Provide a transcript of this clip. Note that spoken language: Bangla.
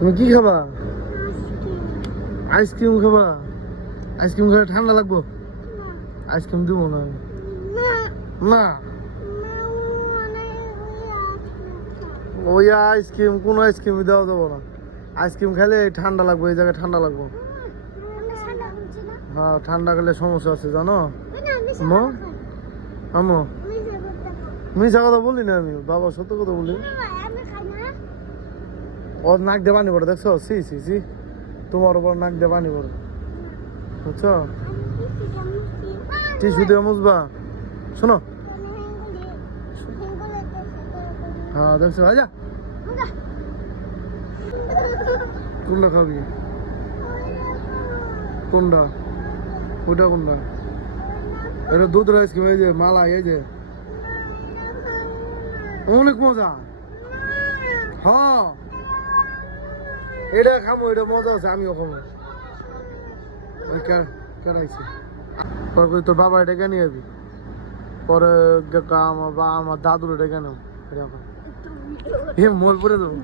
তুমি কি খাবা? আইসক্রিম খাবা? আইসক্রিম খেলে ঠান্ডা লাগবো? আইসক্রিম দিব না না। ওই আইসক্রিম কোন আইসক্রিম দেওয়া যাবো না। আইসক্রিম খেলে ঠান্ডা লাগবে, এই জায়গায় ঠান্ডা লাগবো। হ্যাঁ ঠান্ডা খেলে সমস্যা আছে জানো। আম্মু আম্মু মিশা কথা বলি না আমি, বাবা সত্য কথা বলি। ওর নাক দিয়ে পানি পড়ে দেখছো? সি সি সি তোমার উপর নাক দিয়ে পানি পড়ে বুঝছো? টিস্যু দিয়ে মুছবা? শোনো হ্যাঁ দেখছো আজা কোনটা খাবি? কোনটা? ওইটা কোনটা? এটা দুধ আইসক্রিম, এই যে মালা, এই যে অনেক মজা। হ্যাঁ এটা খামো, এটা মজা আছে, আমিও খাবো। কেড়াইছি পরে তোর বাবা এটা কেন যাবি? পরে আমার দাদুর এটা কেন মোল পরে দেবো।